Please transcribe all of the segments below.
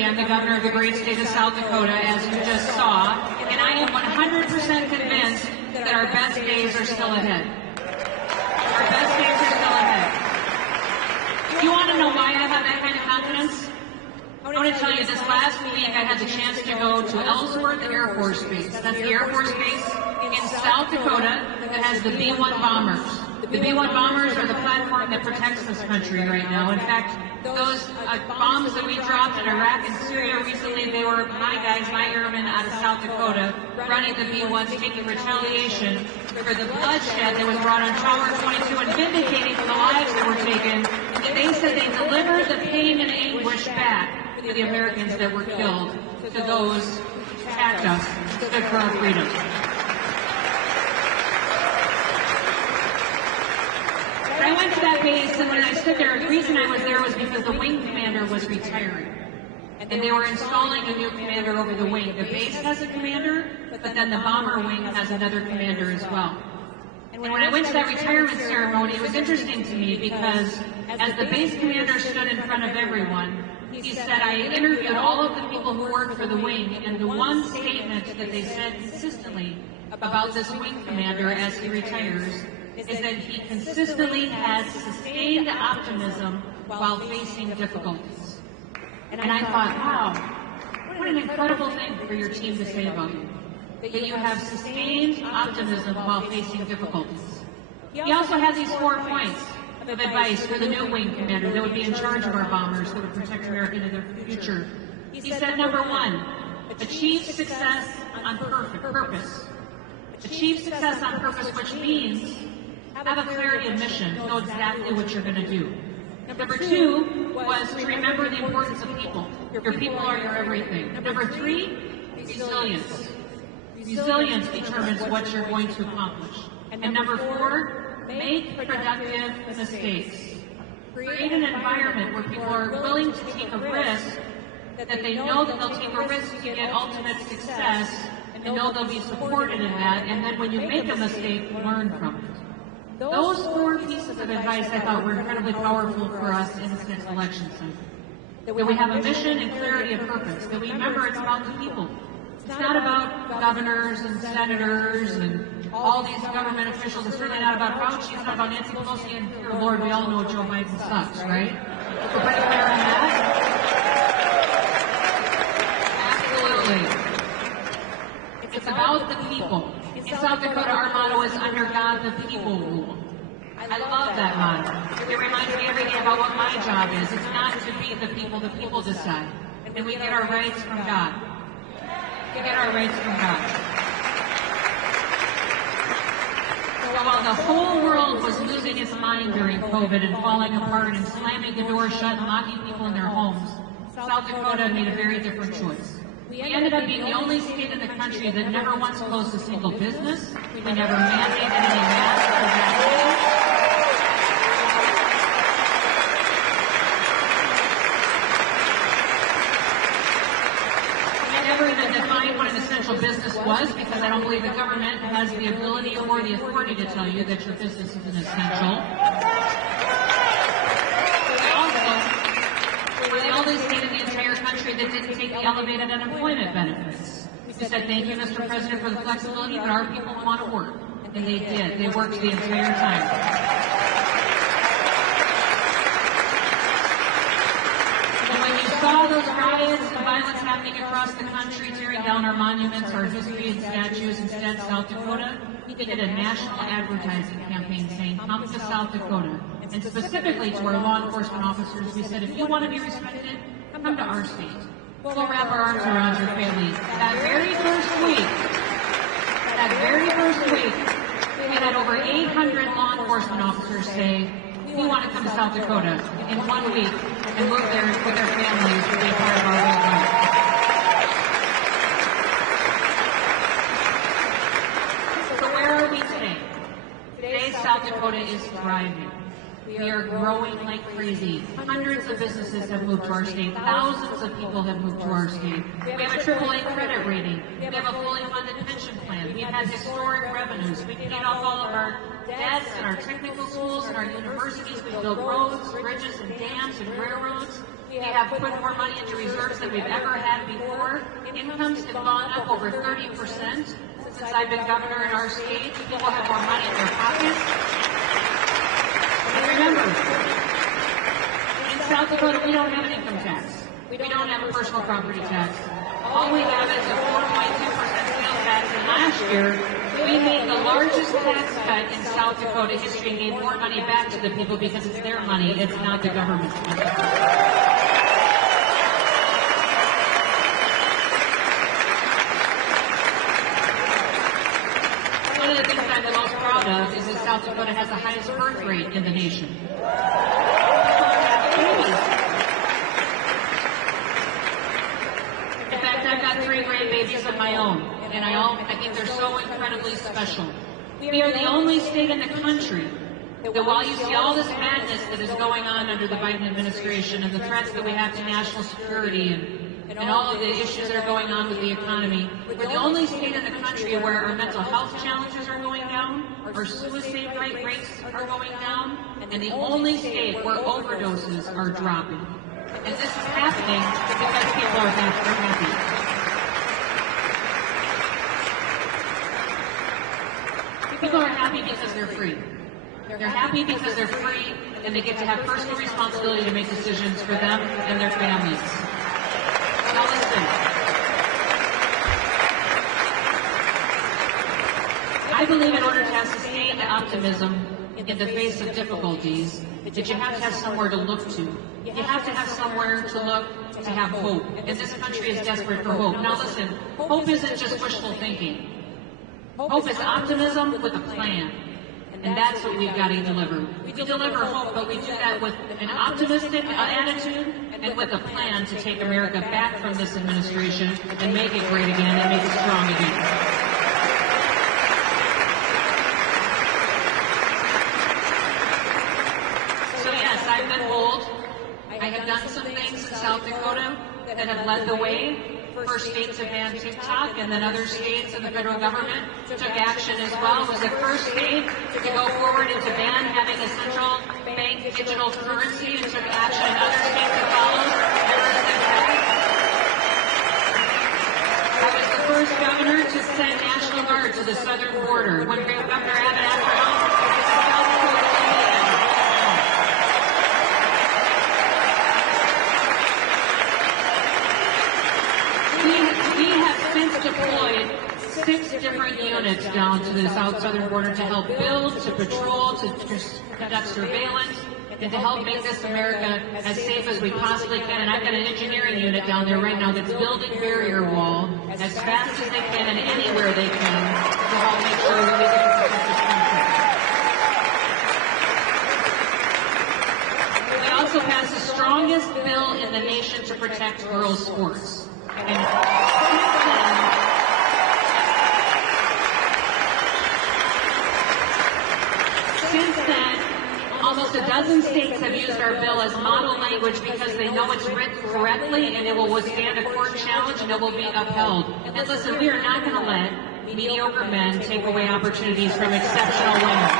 Kristi. I'm the governor of the great state of South Dakota, as you just saw, and I am 100% convinced that our best days are still ahead. Our best days are still ahead. You want to know why I have that kind of confidence? I want to tell you, this last week I had the chance to go to Ellsworth Air Force Base. That's the Air Force Base in South Dakota that has the B-1 bombers. The B-1 bombers are the platform that protects this country right now. In fact, those bombs that we dropped in Iraq and Syria recently, they were my guys, my airmen out of South Dakota, running the B-1s, taking retaliation for the bloodshed that was brought on Tower 22 and vindicating for the lives that were taken. And they said they delivered the pain and anguish back to the Americans that were killed, to those who attacked us, stood for our freedom. But I went to that base, and when I stood there, the reason I was there was because the wing commander was retiring. And they were installing a new commander over the wing. The base has a commander, but then the bomber wing has another commander as well. And when I went to that retirement ceremony, it was interesting to me because as the base commander stood in front of everyone, he said, I interviewed all of the people who worked for the wing, and the one statement that they said consistently about this wing commander as he retires is that he consistently has sustained optimism while facing difficulties. And I thought, wow, what an incredible thing for your team to say about you, that you have sustained optimism while facing difficulties. He also had these 4 points of advice for the new wing commander that would be in charge of our bombers, that would protect America into their future. He said, number 1, achieve success on purpose. Achieve success on purpose, which means have a clarity of mission, know exactly what you're going to do. Number 2 was to remember the importance of people. Your people are your everything. Number 3, resilience. Resilience determines what you're going to accomplish. And number 4, make productive mistakes. Create an environment where people are willing to take a risk, that they know that they'll take a risk to get ultimate success, and know they'll be supported in that, and then when you make a mistake, learn from it. Those 4 pieces of advice I thought were incredibly powerful for us in this next election cycle. That we have a mission and clarity of purpose, that we remember it's about the people. It's not about governors and senators and all these government officials. It's certainly not about Fauci. It's not about Nancy Pelosi. And dear Lord, we all know Joe Biden sucks, right? We're pretty clear on that. Absolutely. It's about the people. In South Dakota, our motto is under God, the people rule. I love that motto. It reminds me every day about what my job is. It's not to be the people decide. And we get our rights from God. We get our rights from God. So while the whole world was losing its mind during COVID and falling apart and slamming the door shut and locking people in their homes, South Dakota made a very different choice. We ended up being the only state in the country that never once closed a single business. We never mandated any masks or vaccines. We never even defined what an essential business was, because I don't believe the government has the ability or the authority to tell you that your business isn't essential. We're the only state in the entire country that didn't take the elevated unemployment benefits. We said, thank you, Mr. President, for the flexibility, but our people want to work. And they did. They worked the entire time. And when you saw those riots and violence happening across the country, tearing down our monuments, our history and statues, instead South Dakota, we did a national advertising campaign saying, come to South Dakota. And specifically to our law enforcement officers, we said, if you want to be respected, come to our state. We'll wrap our arms around your family. That very first week, we had over 800 law enforcement officers say, we want to come to South Dakota in 1 week and move there with their families to be a part of our way of life. So where are we today? Today, South Dakota is thriving. We are growing like crazy. Hundreds of businesses have moved to our state. Thousands of people have moved to our state. We have a AAA credit rating. We have a fully funded pension plan. We've had historic revenues. We've paid off all of our debts and our technical schools and our universities. We've built roads, bridges, and dams and railroads. We have put more money into reserves than we've ever had before. Incomes have gone up over 30% since I've been governor in our state. People have more money in their pockets. And remember, in South Dakota, we don't have an income tax. We don't have a personal property tax. All we have is a 4.2% sales tax. And last year, we made the largest tax cut in South Dakota history and gave more money back to the people because it's their money. It's not the government's money. One of the things I'm the most proud of is that South Dakota has the highest birth rate in the nation. In fact, I've got 3 grandbabies of my own, and I think they're so incredibly special. We are the only state in the country that while you see all this madness that is going on under the Biden administration and the threats that we have to national security and all of the issues that are going on with the economy, we're the only state in the country where our mental health challenges are going down, our suicide rates are going down, and the only state where overdoses are dropping. And this is happening because people are happy. People are happy because they're free. They're happy because they're free and they get to have personal responsibility to make decisions for them and their families. Now listen. I believe in order to have sustained optimism in the face of difficulties, that you have to have somewhere to look to. You have to have somewhere to look to have hope. And this country is desperate for hope. Now listen, hope isn't just wishful thinking. Hope is optimism with a plan. And that's what we've got to deliver. We deliver hope, but we do that with an optimistic attitude and with a plan to take America back from this administration and make it great again and make it strong again. So yes, I've been bold. I have done some things in South Dakota that have led the way. First state to ban TikTok, and then other states and the federal government took action as well. It was the first state to go forward and to ban having a central bank digital currency, and took action in other states to follow. I was the first governor to send National Guard to the southern border. When Governor Abbott asked for help, South Dakota deployed 6 different units down to the southern border to help build, to patrol, to conduct surveillance, and to help make this America as safe as we possibly can. And I've got an engineering unit down there right now that's building barrier wall as fast as they can and anywhere they can to help make sure that we can protect this country. We also passed the strongest bill in the nation to protect girls' sports. And since then, almost a dozen states have used our bill as model language because they know it's written correctly and it will withstand a court challenge and it will be upheld. And listen, we are not going to let mediocre men take away opportunities from exceptional women.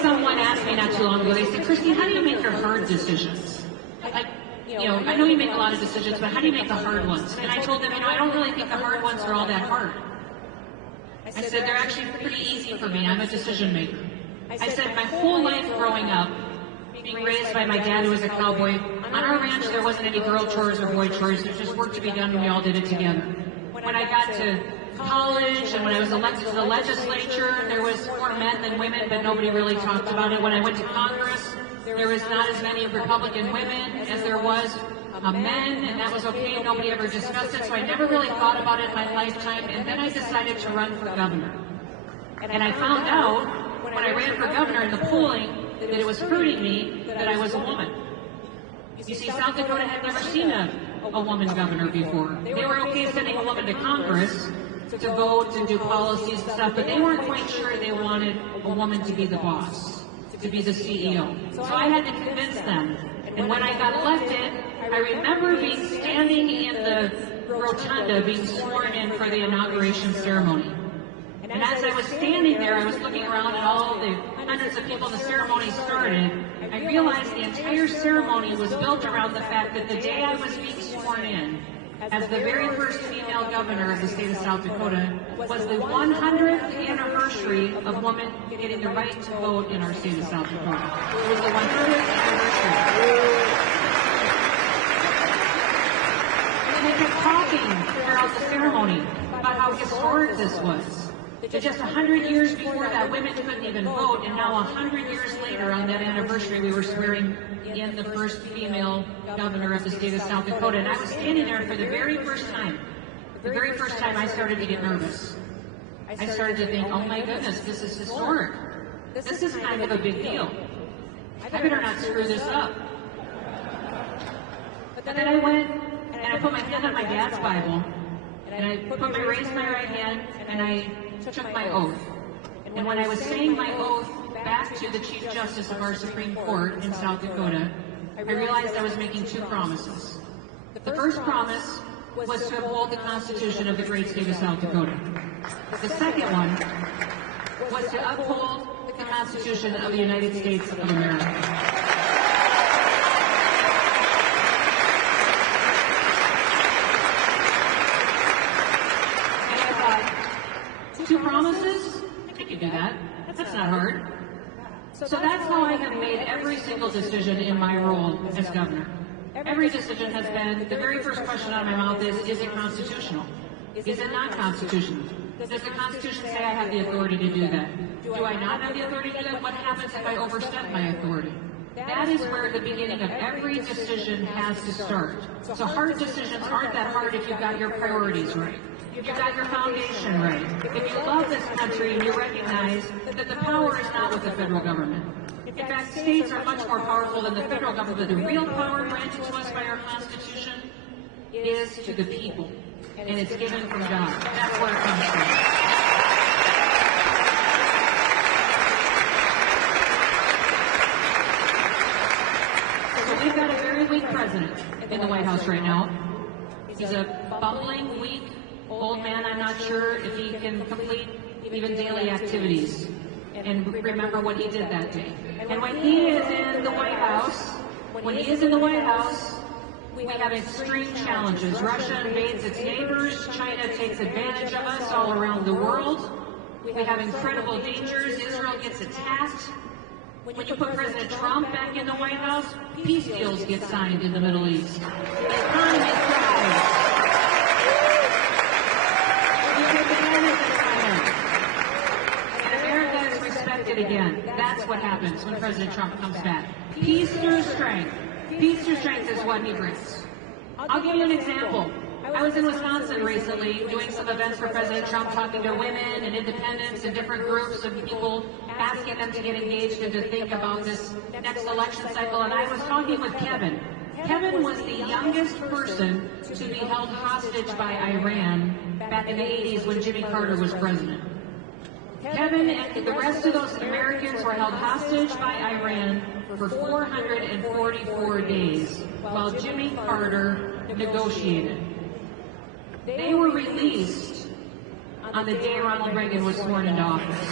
Someone asked me not too long ago, they said, Kristi, how do you make your hard decisions? I know you make a lot of decisions, but how do you make the hard ones? And I told them, I don't really think the hard ones are all that hard. I said, they're actually pretty easy for me. I'm a decision maker. I said, my whole life growing up, being raised by my dad who was a cowboy, on our ranch there wasn't any girl chores or boy chores. There was just work to be done and we all did it together. When I got to college and when I was elected to the legislature, there was more men than women, but nobody really talked about it. When I went to Congress, there was not as many Republican women as there was men, and that was okay. Nobody ever discussed it, so I never really thought about it in my lifetime. And then I decided to run for governor. And I found out when I ran for governor in the polling that it was hurting me that I was a woman. You see, South Dakota had never seen a woman governor before. They were okay sending a woman to Congress to vote and do policies and stuff, but they weren't quite sure they wanted a woman to be the boss. to be the CEO. So I had to convince them. And when I got elected, I remember being standing in the rotunda being sworn in for the inauguration ceremony. And as I was standing there, I was looking around at all the hundreds of people the ceremony started. I realized the entire ceremony was built around the fact that the day I was being sworn in as the very first female governor of the state of South Dakota was the 100th anniversary of women getting the right to vote in our state of South Dakota. It was the 100th anniversary. And they kept talking throughout the ceremony about how historic this was. That just 100 years before that, women couldn't even vote, and now 100 years later, on that anniversary, we were swearing in the first female governor of the state of South Dakota. And I was standing there for the very first time. The very first time I started to get nervous. I started to think, oh my goodness, this is historic. This is kind of a big deal. I better not screw this up. But then I went and I put my hand on my dad's Bible, and I raised my right hand, and I took my oath. And when I was saying my oath back to the Chief Justice of our Supreme Court in South Dakota, I realized I was making two promises. The first promise was to uphold the Constitution of the great state of South Dakota. The second one was to uphold the Constitution of the United States of America. Two promises? I could do that. That's not hard. So that's how I have made every single decision in my role as governor. Every decision has been, the very first question out of my mouth is it constitutional? Is it not constitutional? Does the Constitution say I have the authority to do that? Do I not have the authority to do that? What happens if I overstep my authority? That is where the beginning of every decision has to start. So hard decisions aren't that hard if you've got your priorities right. If you've got your foundation right. If you love this country and you recognize that the power is not with the federal government. In fact, states are much more powerful than the federal government. The real power granted to us by our Constitution is to the people. And it's given from God. That's where it comes from. So we've got a very weak president in the White House right now. He's a bumbling, weak, old man. I'm not sure if he can complete even daily activities and remember what he did that day. And when he is in the White House, we have extreme challenges. Russia invades its neighbors. China takes advantage of us all around the world. We have incredible dangers. Israel gets attacked. When you put President Trump back in the White House, peace deals get signed in the Middle East. The economy thrives. And America is respected again. That's what happens when President Trump comes back. Peace through strength. Peace through strength is what he brings. I'll give you an example. I was in Wisconsin recently doing some events for President Trump, talking to women and independents and different groups of people, asking them to get engaged and to think about this next election cycle. And I was talking with Kevin. Kevin was the youngest person to be held hostage by Iran back in the 80s when Jimmy Carter was president. Kevin and the rest of those Americans were held hostage by Iran for 444 days while Jimmy Carter negotiated. They were released on the day Ronald Reagan was sworn into office.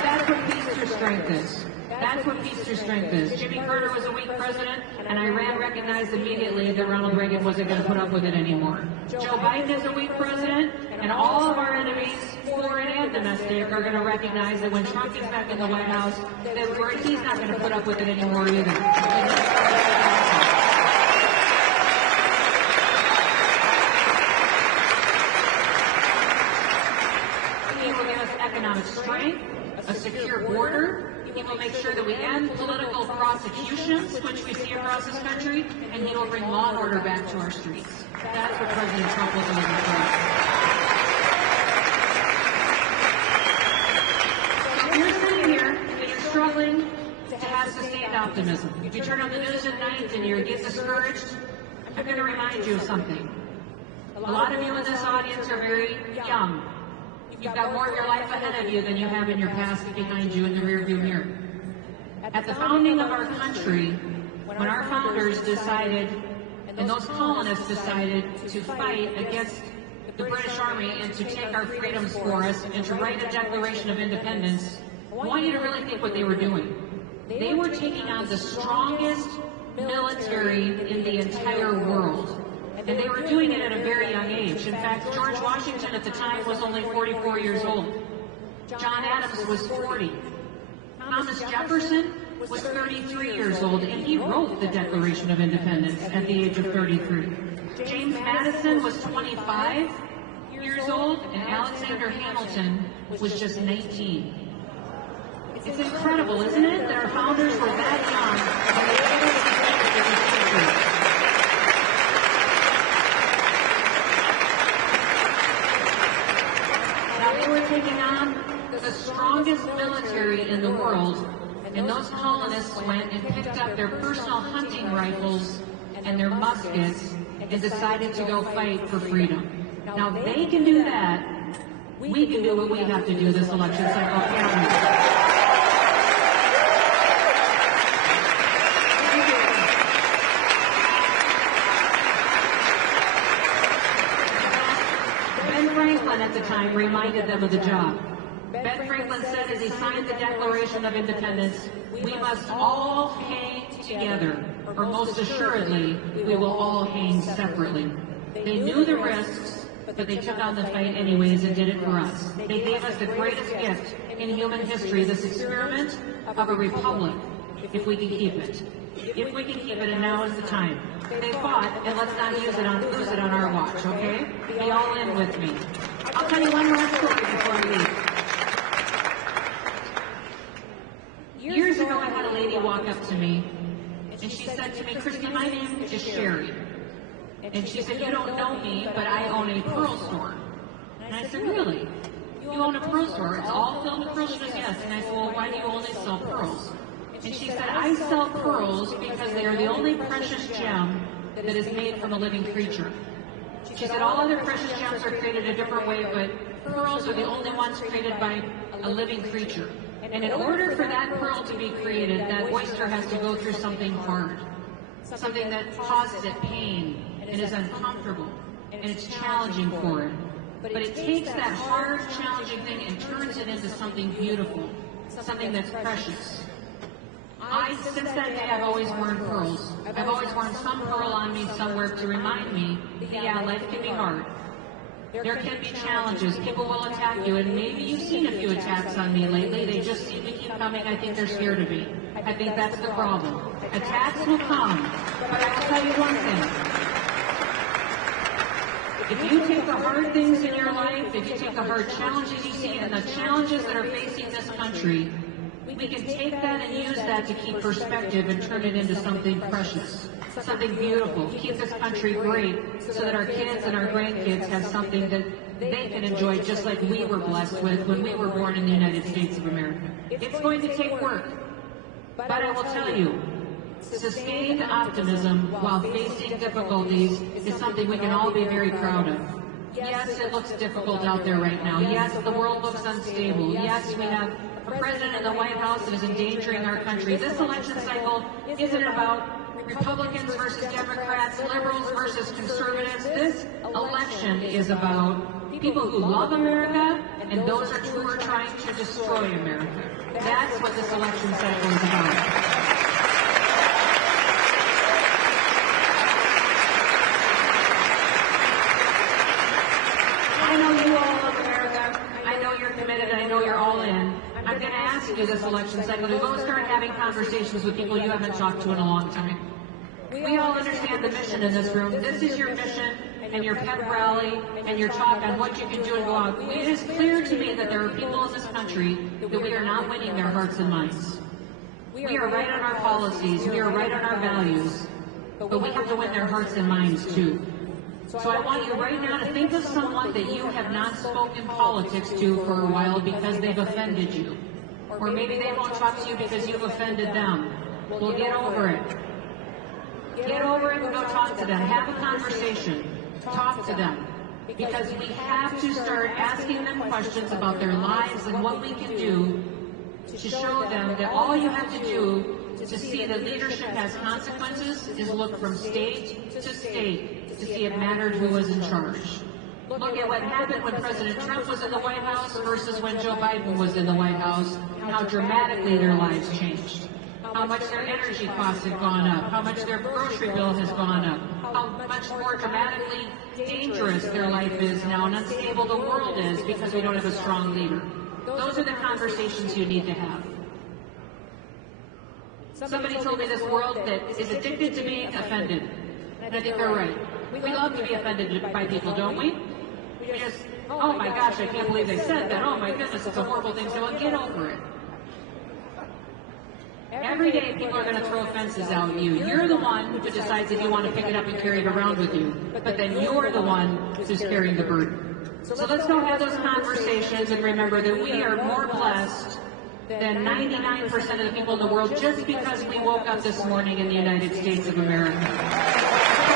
That's what peace through strength is. That's what peace through strength is. Jimmy Carter was a weak president, and Iran recognized immediately that Ronald Reagan wasn't going to put up with it anymore. Joe Biden is a weak president, and all of our enemies, foreign and domestic, are going to recognize that when Trump gets back in the White House, that he's not going to put up with it anymore either. He will give us economic strength, a secure border. He will make sure that we end political prosecutions, which we see across this country, and he will bring law and order back to our streets. That's what President Trump will deliver for us. So if you're sitting here and you're struggling to have sustained optimism, if you turn on the news at night and you get discouraged, I'm going to remind you of something. A lot of you in this audience are very young. You've got more of your life ahead of you than you have in your past behind you in the rearview mirror. At the founding of our country, when our founders decided, and those colonists decided to fight against the British Army and to take our freedoms for us and to write a Declaration of Independence, I want you to really think what they were doing. They were taking on the strongest military in the entire world. And they were doing it at a very young age. In fact, George Washington at the time was only 44 years old. John Adams was 40. Thomas Jefferson was 33 years old, and he wrote the Declaration of Independence at the age of 33. James Madison was 25 years old, and Alexander Hamilton was just 19. It's incredible, isn't it, that our founders were that young when they made us the country. They were taking on the strongest military in the world, and those colonists went and picked up their personal hunting rifles and their muskets and decided to go fight for freedom. Now, they can do that. We can do what we have to do this election cycle, can't we? At the time reminded them of the job. Ben Franklin said as he signed the Declaration of Independence, we must all hang together, or most assuredly, we will all hang separately. They knew the risks, but they took on the fight anyways and did it for us. They gave us the greatest gift in human history, this experiment of a republic, if we can keep it. If we can keep it, and now is the time. They fought, and let's not lose it on our watch, okay? Be all in with me. I'll tell you one more story before we leave. Years ago, I had a lady walk up to me, and she said to me, Kristi, my name is Sherry. And she said, you don't know me, but I own a pearl store. And I said, really? You own a pearl store? It's all filled with pearls? She said, yes. And I said, well, why do you only sell pearls? And she said, I sell pearls because they are the only precious gem that is made from a living creature. She said, all other precious gems are created a different way, but pearls are the only ones created by a living creature. And in order for that pearl to be created, that oyster has to go through something hard, something that causes it pain and is uncomfortable, and it's challenging for it. But it takes that hard, challenging thing and turns it into something beautiful, something that's precious. Since that day, I've always worn pearls. I've always worn some pearl on me somewhere to remind me that, yeah, life can be hard. There can be challenges. People will attack you, and maybe you've seen a few attacks on me lately. They just seem to keep coming. I think they're scared of me. I think that's the problem. Attacks will come, but I will tell you one thing. If you take the hard things in your life, if you take the hard challenges you see and the challenges that are facing this country, we can take that and use that to keep perspective and turn it into something precious, something beautiful, keep this country great so that our kids and our grandkids have something that they can enjoy just like we were blessed with when we were born in the United States of America. It's going to take work, but I will tell you, sustained optimism while facing difficulties is something we can all be very proud of. Yes, it looks difficult out there right now. Yes, the world looks unstable. Yes, we have a president in the White House that is endangering our country. This election cycle isn't about Republicans versus Democrats, liberals versus conservatives. This election is about people who love America and those who are trying to destroy America. That's what this election cycle is about. I'm going to ask you this election cycle to go start having conversations with people you haven't talked to in a long time. We all understand the mission in this room. This is your mission and your pep rally and your talk on what you can do and go out. It is clear to me that there are people in this country that we are not winning their hearts and minds. We are right on our policies. We are right on our values. But we have to win their hearts and minds too. So I want you right now to think of someone that you have not spoken politics to for a while because they've offended you. Or maybe they won't talk to you because you've offended them. Well, get over it. Get over it and go talk to them. Have a conversation. talk to them. Because we have to start asking them questions about their lives and what we can do to show them that all you have to do to see that leadership has consequences is look from state to state to see it mattered who was in charge. Look at what happened when President Trump was in the White House versus when Joe Biden was in the White House, and how dramatically their lives changed. How much their energy costs have gone up, how much their grocery bill has gone up, how much more dramatically dangerous their life is now and unstable the world is because we don't have a strong leader. Those are the conversations you need to have. Somebody told me this world that is addicted to being offended. And I think they're right. We love to be offended by people, don't we? We just, oh my gosh, I can't believe they said that. Oh my goodness, it's a horrible thing. So get over it. Every day people are going to throw fences out at you. You're the one who decides if you want to pick it up and carry it around with you. But then you're the one who's carrying the burden. So let's go have those conversations and remember that we are more blessed than 99% of the people in the world just because we woke up this morning in the United States of America.